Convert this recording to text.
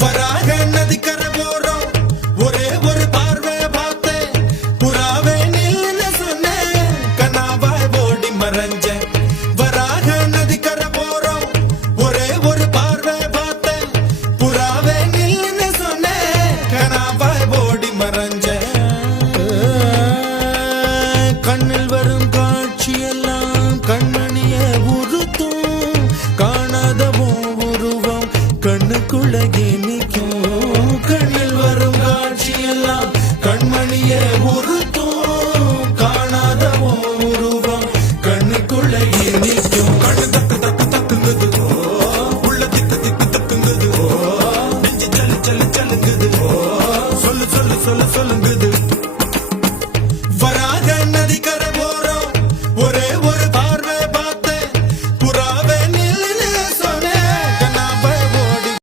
வராக நதிக்கரை போறோம் ஒரே ஒரு பார்வை பார்த்தேன் புறாவே நில்லுன்னு சொன்னேன் கனாவாய் ஓடி மறைஞ்சேன் வராக நதிக்கரை போறோம் ஒரே ஒரு பார்வை பார்த்தேன் புறாவே நில்லுன்னு சொன்னேன் கனாவாய் ஓடி மறைஞ்சேன் கண்ணில் வரும் காட்சியெல்லாம் கண்மணிய உறுத்தும் காணாதவோ உருவம் கண்ணுக்குள்ளே நிற்கும் கண்ணில் வரும் காட்சியெல்லாம் கண்மணிய உறுத்தும் காணாதவோ உருவம் கண்ணுக்குள்ளே நிற்கும் கண்ணு தக்கு தக்கு தக்குங்குது உள்ள திக்கு திக்கு தக்குங்குது நெஞ்சு சல்லு சல்லு சல்லுங்குது சொல்லு சொல்லு சொல்லு சொல்லுங்க